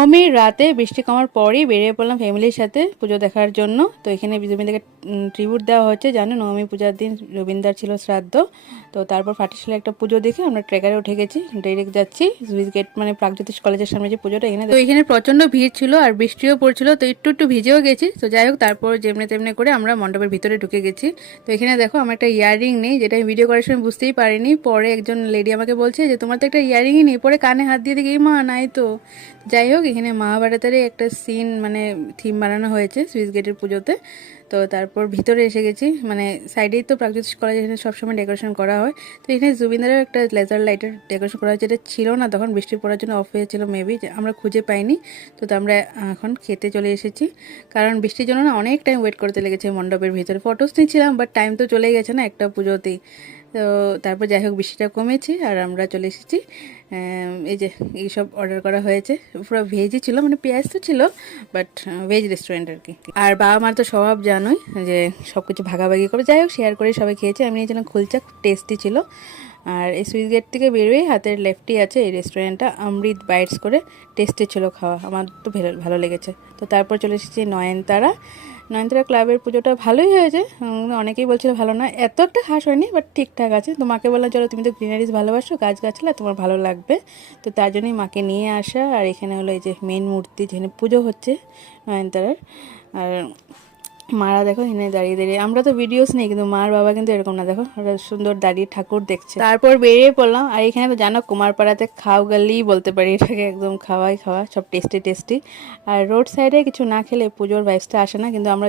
নবমীর রাতে বৃষ্টি কমার পরই বেরিয়ে পড়লাম ফ্যামিলির সাথে পুজো দেখার জন্য। তো এখানে রবীন্দ্রকে ট্রিবিউট দেওয়া হচ্ছে, জানো নবমী পূজার দিন রবীন্দ্রার ছিল শ্রাদ্ধ। তো তারপর ফাটিশালে একটা পুজো দেখে আমরা ট্রেকারে উঠে গেছি, ডাইরেক্ট যাচ্ছি সুইচ গেট, মানে প্রাগজ্যোতিষ কলেজের সামনে যে পুজোটা এখানে। তো এখানে প্রচন্ড ভিড় ছিল আর বৃষ্টিও পড়ছিল, তো একটু একটু ভিজেও গেছি। তো যাই হোক, তারপর যেমনি তেমনি করে আমরা মণ্ডপের ভিতরে ঢুকে গেছি। তো এখানে দেখো আমার একটা ইয়াররিং নেই, যেটা আমি ভিডিও করার সময় বুঝতেই পারিনি। পরে একজন লেডি আমাকে বলছে যে তোমার তো একটা ইয়াররিংই নেই, পরে কানে হাত দিয়ে দেখি মা নাই তো। যাই হোক, এখানে মহাভারতেরই একটা সিন মানে থিম বানানো হয়েছে সুইচ গেটের পুজোতে। তো তারপর ভিতরে এসে গেছি, মানে সাইডেই তো প্রাগজ্যোতিষ কলেজ, এখানে সবসময় ডেকোরেশন করা হয়। তো এখানে জুবিনদারের একটা লেজার লাইটের ডেকোরেশন করা হয়েছে, যেটা ছিল না তখন, বৃষ্টি পড়ার জন্য অফ হয়েছিল মেবি, আমরা খুঁজে পাইনি। তো আমরা এখন খেতে চলে এসেছি, কারণ বৃষ্টির জন্য না অনেক টাইম ওয়েট করতে লেগেছে মণ্ডপের ভিতরে। ফটোস নিচ্ছিলাম, বাট টাইম তো চলে গেছে না একটা পুজোতেই। তো তারপর যাই হোক, বৃষ্টিটা কমেছে আর আমরা চলে এসেছি। এই যে এইসব অর্ডার করা হয়েছে, পুরো ভেজই ছিল, মানে পেঁয়াজ তো ছিল, বাট ভেজ রেস্টুরেন্ট আর কি। আর বাবা মার তো স্বভাব জানোই যে সব কিছু ভাগাভাগি করে, যাই হোক শেয়ার করে সবাই খেয়েছে। আমি নিয়েছিলাম খুলচা, খুব টেস্টি ছিল। আর এই সুইচ গেট থেকে বেরোয় হাতের লেফটই আছে এই রেস্টুরেন্টটা, অমৃত বাইটস করে, টেস্টি ছিল খাওয়া, আমার তো ভালো লেগেছে। তো তারপর চলে এসেছি নয়নতারা। নয়নতারা ক্লাবের পুজোটা ভালোই হয়েছে, অনেকেই বলছিল ভালো না, এত একটা খাস হয়নি, বাট ঠিকঠাক আছে। তো মাকে বললাম চলো, তুমি তো গ্রিনারিজ ভালোবাসো, গাছগাছলা তোমার ভালো লাগবে। তো তার জন্যই মাকে নিয়ে আসা। আর এখানে হলো এই যে মেন মূর্তি, যেখানে পুজো হচ্ছে নয়নতারার। আর মারা দেখো এখানে দাঁড়িয়ে দাঁড়িয়ে, আমরা তো ভিডিওস নেই, কিন্তু মার বাবা কিন্তু এরকম না, দেখো ওরা সুন্দর দাঁড়িয়ে ঠাকুর দেখছে। তারপর বেরিয়ে পড়লাম। আর এখানে তো জানো কুমারপাড়াতে খাও গালিই বলতে পারি এটাকে, একদম খাওয়াই খাওয়া, সব টেস্টি টেস্টি। আর রোড সাইডে কিছু না খেলে পুজোর ভাইবসটা আসে না, কিন্তু আমরা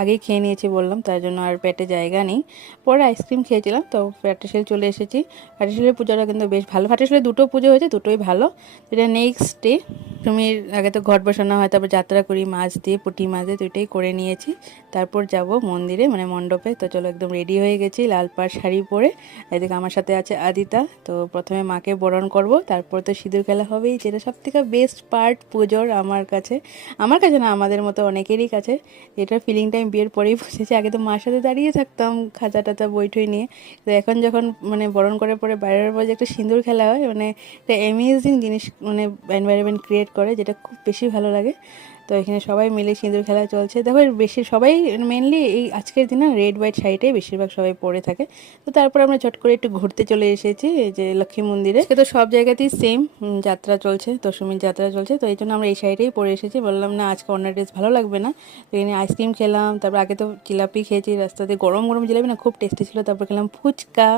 আগেই খেয়ে নিয়েছি বললাম, তার জন্য আর পেটে জায়গা নেই। পরে আইসক্রিম খেয়েছিলাম, তো ফাটিশাল চলে এসেছি। ফাটিশালের পুজোটা কিন্তু বেশ ভালো, ফাটিশালে দুটো পুজো হয়েছে, দুটোই ভালো। যেটা নেক্সট ডে তুমি আগে তো ঘট বসানো হয়, তারপর যাত্রা করি মাছ দিয়ে, পুঁটি মাছ দিয়ে, দুইটাই করে নিয়েছি। তারপর যাব মন্দিরে, মানে মণ্ডপে। তো চলো, একদম রেডি হয়ে গেছি লাল পাড় শাড়ি পরে। এদিকে আমার সাথে আছে আদিতা। তো প্রথমে মাকে বরণ করব, তারপর তো সিঁদুর খেলা হবেই, যেটা সব থেকে বেস্ট পার্ট পুজোর আমার কাছে। আমার কাছে না, আমাদের মতো অনেকেরই কাছে। এটার ফিলিংটা আমি বিয়ের পরেই বুঝেছি। আগে তো মার সাথে দাঁড়িয়ে থাকতাম খাঁচা টাচা বইঠই নিয়ে, তো এখন যখন মানে বরণ করে পরে বাইরের পর যে একটা সিঁদুর খেলা হয়, মানে একটা অ্যামেজিং জিনিস, মানে এনভায়রনমেন্ট ক্রিয়েট করে, যেটা খুব বেশি ভালো লাগে। তো এখানে সবাই মিলে সিঁদুর খেলা চলছে। দেখো বেশি সবাই মেনলি এই আজকের দিনে রেড হোয়াইট শাড়িটাই বেশিরভাগ সবাই পরে থাকে। তো তারপর আমরা চট করে একটু ঘুরতে চলে এসেছি এই যে লক্ষ্মী মন্দিরে। তো সব জায়গাতেই সেম যাত্রা চলছে, দশমীর যাত্রা চলছে, তো এই জন্য আমরা এই শাড়িটাই পরে এসেছি। বললাম না আজকে অন্য ড্রেস ভালো লাগবে না। তো এখানে আইসক্রিম খেলাম, তারপর আগে তো জিলাপি খেয়েছি রাস্তাতে, গরম গরম জিলাপি না, খুব টেস্টি ছিল। তারপর খেলাম ফুচকা।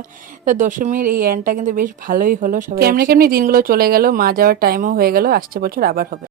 তো দশমীর এই এন্ডটা কিন্তু বেশ ভালোই হলো। সবাই কেমনি কেমনি দিনগুলো চলে গেল, মা যাওয়ার টাইমও হয়ে গেল, আসছে বছর আবার হবে।